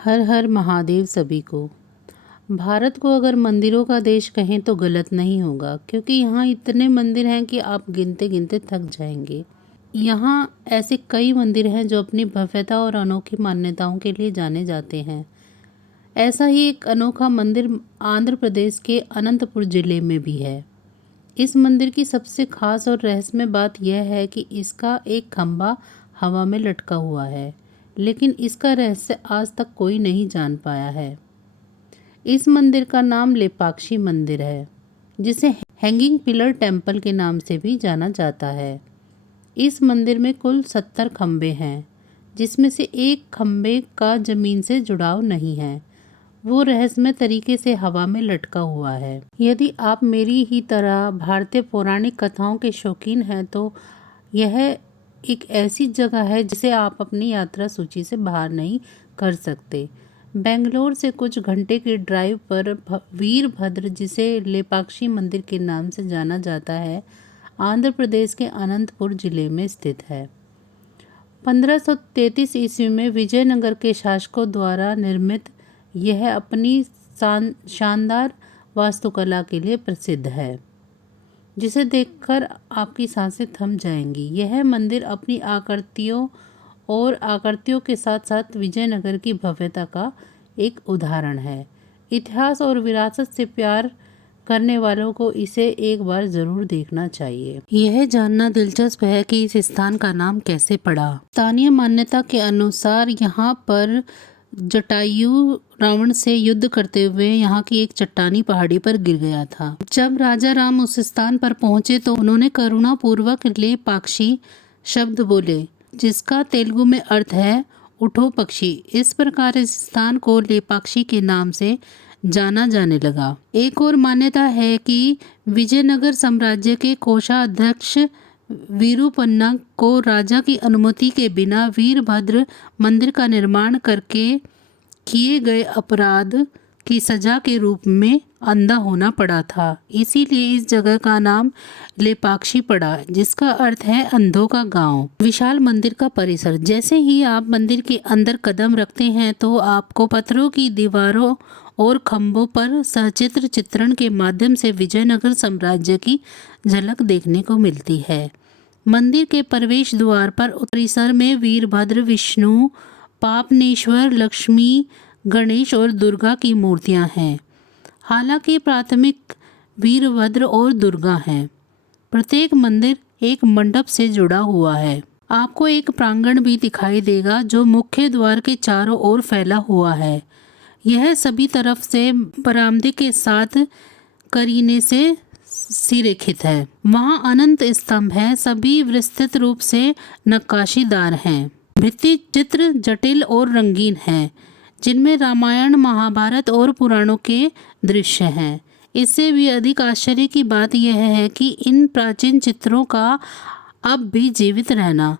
हर हर महादेव सभी को। भारत को अगर मंदिरों का देश कहें तो गलत नहीं होगा, क्योंकि यहाँ इतने मंदिर हैं कि आप गिनते गिनते थक जाएंगे। यहाँ ऐसे कई मंदिर हैं जो अपनी भव्यता और अनोखी मान्यताओं के लिए जाने जाते हैं। ऐसा ही एक अनोखा मंदिर आंध्र प्रदेश के अनंतपुर जिले में भी है। इस मंदिर की सबसे खास और रहस्यमय बात यह है कि इसका एक खंभा हवा में लटका हुआ है, लेकिन इसका रहस्य आज तक कोई नहीं जान पाया है। इस मंदिर का नाम लेपाक्षी मंदिर है, जिसे हैंगिंग पिलर टेम्पल के नाम से भी जाना जाता है। इस मंदिर में कुल 70 खंबे हैं, जिसमें से एक खंबे का जमीन से जुड़ाव नहीं है। वो रहस्यमय तरीके से हवा में लटका हुआ है। यदि आप मेरी ही तरह भारतीय पौराणिक कथाओं के शौकीन हैं तो यह एक ऐसी जगह है जिसे आप अपनी यात्रा सूची से बाहर नहीं कर सकते। बेंगलोर से कुछ घंटे की ड्राइव पर वीरभद्र, जिसे लेपाक्षी मंदिर के नाम से जाना जाता है, आंध्र प्रदेश के अनंतपुर जिले में स्थित है। 1533 ईस्वी में विजयनगर के शासकों द्वारा निर्मित यह अपनी शानदार वास्तुकला के लिए प्रसिद्ध है, जिसे देखकर आपकी सांसें थम जाएंगी। यह मंदिर अपनी आकृतियों के साथ साथ विजयनगर की भव्यता का एक उदाहरण है। इतिहास और विरासत से प्यार करने वालों को इसे एक बार जरूर देखना चाहिए। यह जानना दिलचस्प है कि इस स्थान का नाम कैसे पड़ा। स्थानीय मान्यता के अनुसार यहाँ पर जटायु रावण से युद्ध करते हुए यहाँ की एक चट्टानी पहाड़ी पर गिर गया था। जब राजा राम उस स्थान पर पहुंचे तो उन्होंने करुणापूर्वक लेपाक्षी शब्द बोले, जिसका तेलुगु में अर्थ है उठो पक्षी। इस प्रकार इस स्थान को लेपाक्षी के नाम से जाना जाने लगा। एक और मान्यता है कि विजयनगर साम्राज्य के कोषाध्यक्ष वीरूपन्ना को राजा की अनुमति के बिना वीरभद्र मंदिर का निर्माण करके किए गए अपराध की सजा के रूप में अंधा होना पड़ा था। इसीलिए इस जगह का नाम लेपाक्षी पड़ा, जिसका अर्थ है अंधों का गांव। विशाल मंदिर का परिसर। जैसे ही आप मंदिर के अंदर कदम रखते हैं तो आपको पत्थरों की दीवारों और खंभों पर सचित्र चित्रण के माध्यम से विजयनगर साम्राज्य की झलक देखने को मिलती है। मंदिर के प्रवेश द्वार पर परिसर में वीरभद्र, विष्णु, पापनेश्वर, लक्ष्मी, गणेश और दुर्गा की मूर्तियां हैं। हालांकि प्राथमिक वीरभद्र और दुर्गा हैं। प्रत्येक मंदिर एक मंडप से जुड़ा हुआ है। आपको एक प्रांगण भी दिखाई देगा जो मुख्य द्वार के चारों ओर फैला हुआ है। यह सभी तरफ से बरामदे के साथ करीने से सिरेखित है। वहाँ अनंत स्तंभ है, सभी विस्तृत रूप से नक्काशीदार हैं। भित्ति चित्र जटिल और रंगीन हैं, जिनमें रामायण, महाभारत और पुराणों के दृश्य हैं। इससे भी अधिक आश्चर्य की बात यह है कि इन प्राचीन चित्रों का अब भी जीवित रहना।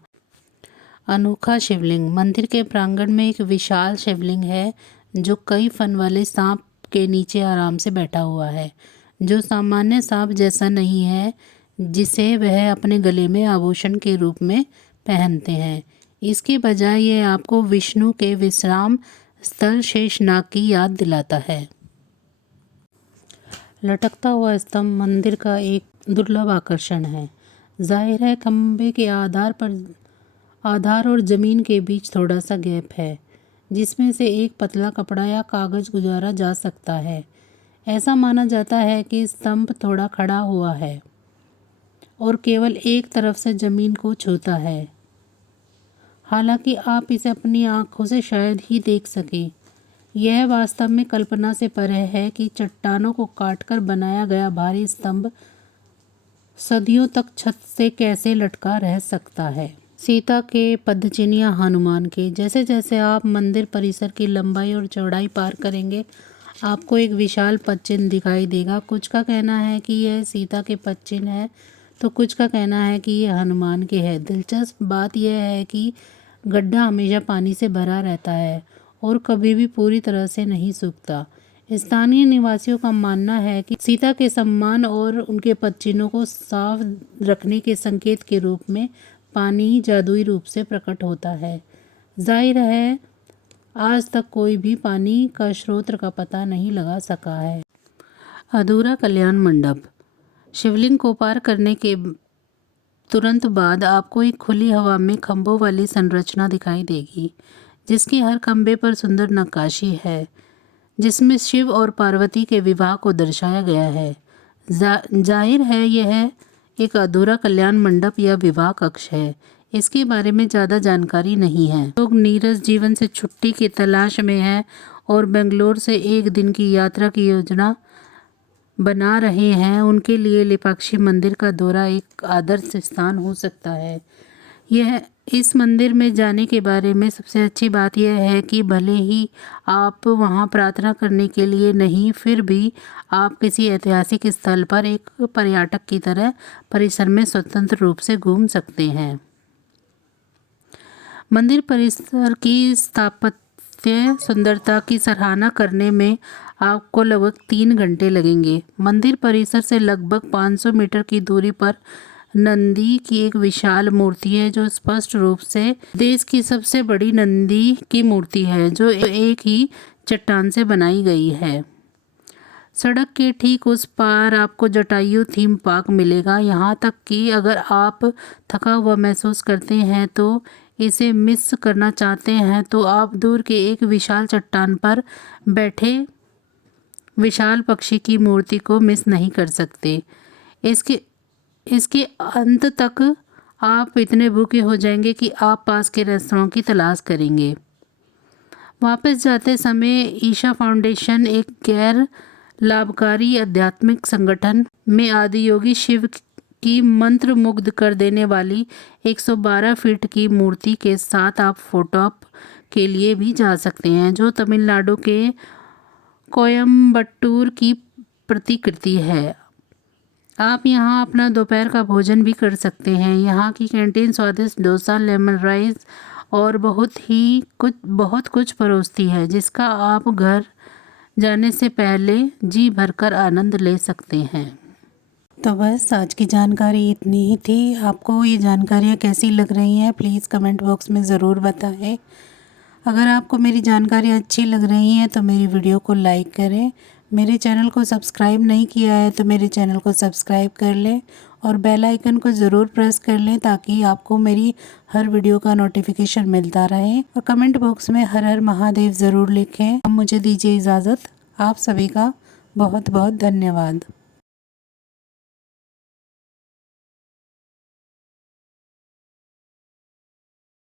अनोखा शिवलिंग। मंदिर के प्रांगण में एक विशाल शिवलिंग है जो कई फन वाले सांप के नीचे आराम से बैठा हुआ है, जो सामान्य सांप जैसा नहीं है जिसे वह अपने गले में आभूषण के रूप में पहनते हैं। इसके बजाय यह आपको विष्णु के विश्राम स्थल शेषनाग की याद दिलाता है। लटकता हुआ स्तंभ मंदिर का एक दुर्लभ आकर्षण है। जाहिर है खंबे के आधार और जमीन के बीच थोड़ा सा गैप है, जिसमें से एक पतला कपड़ा या कागज गुजारा जा सकता है। ऐसा माना जाता है कि स्तंभ थोड़ा खड़ा हुआ है और केवल एक तरफ से जमीन को छूता है। हालांकि आप इसे अपनी आंखों से शायद ही देख सकें। यह वास्तव में कल्पना से परे है कि चट्टानों को काटकर बनाया गया भारी स्तंभ सदियों तक छत से कैसे लटका रह सकता है। सीता के पदचिन्ह या हनुमान के। जैसे जैसे आप मंदिर परिसर की लंबाई और चौड़ाई पार करेंगे, आपको एक विशाल पदचिन्ह दिखाई देगा। कुछ का कहना है कि यह सीता के पदचिन्ह है तो कुछ का कहना है कि यह हनुमान के है। दिलचस्प बात यह है कि गड्ढा हमेशा पानी से भरा रहता है और कभी भी पूरी तरह से नहीं सूखता। स्थानीय निवासियों का मानना है कि सीता के सम्मान और उनके पदचिन्हों को साफ रखने के संकेत के रूप में पानी जादुई रूप से प्रकट होता है। जाहिर है आज तक कोई भी पानी का स्रोत का पता नहीं लगा सका है। अधूरा कल्याण मंडप। शिवलिंग को पार करने के तुरंत बाद आपको एक खुली हवा में खंभों वाली संरचना दिखाई देगी, जिसकी हर खंभे पर सुंदर नक्काशी है, जिसमें शिव और पार्वती के विवाह को दर्शाया गया है। जाहिर है यह एक अधूरा कल्याण मंडप या विवाह कक्ष है। इसके बारे में ज़्यादा जानकारी नहीं है। लोग नीरस जीवन से छुट्टी की तलाश में हैं और बेंगलोर से एक दिन की यात्रा की योजना बना रहे हैं, उनके लिए लेपाक्षी मंदिर का दौरा एक आदर्श स्थान हो सकता है। इस मंदिर में जाने के बारे में सबसे अच्छी बात यह है कि भले ही आप वहां प्रार्थना करने के लिए नहीं, फिर भी आप किसी ऐतिहासिक स्थल पर एक पर्यटक की तरह परिसर में स्वतंत्र रूप से घूम सकते हैं। मंदिर परिसर की स्थापत्य सुंदरता की सराहना करने में आपको लगभग 3 घंटे लगेंगे। मंदिर परिसर से लगभग 500 मीटर की दूरी पर नंदी की एक विशाल मूर्ति है, जो स्पष्ट रूप से देश की सबसे बड़ी नंदी की मूर्ति है, जो एक ही चट्टान से बनाई गई है। सड़क के ठीक उस पार आपको जटायु थीम पार्क मिलेगा। यहाँ तक कि अगर आप थका हुआ महसूस करते हैं तो इसे मिस करना चाहते हैं, तो आप दूर के एक विशाल चट्टान पर बैठे विशाल पक्षी की मूर्ति को मिस नहीं कर सकते। इसके अंत तक आप इतने भूखे हो जाएंगे कि आप पास के रेस्तरां की तलाश करेंगे। वापस जाते समय ईशा फाउंडेशन एक गैर लाभकारी आध्यात्मिक संगठन में आदियोगी शिव की मंत्र मुग्ध कर देने वाली 112 फीट की मूर्ति के साथ आप फोटोप के लिए भी जा सकते हैं, जो तमिलनाडु के कोयम्बटूर की प्रतिकृति है। आप यहाँ अपना दोपहर का भोजन भी कर सकते हैं। यहाँ की कैंटीन स्वादिष्ट डोसा, लेमन राइस और बहुत कुछ परोसती है, जिसका आप घर जाने से पहले जी भरकर आनंद ले सकते हैं। तो बस आज की जानकारी इतनी ही थी। आपको ये जानकारियाँ कैसी लग रही हैं, प्लीज़ कमेंट बॉक्स में ज़रूर बताएं। अगर आपको मेरी जानकारी अच्छी लग रही है तो मेरी वीडियो को लाइक करें। मेरे चैनल को सब्सक्राइब नहीं किया है तो मेरे चैनल को सब्सक्राइब कर लें और बेल आइकन को ज़रूर प्रेस कर लें, ताकि आपको मेरी हर वीडियो का नोटिफिकेशन मिलता रहे। और कमेंट बॉक्स में हर हर महादेव ज़रूर लिखें। अब मुझे दीजिए इजाज़त। आप सभी का बहुत बहुत धन्यवाद।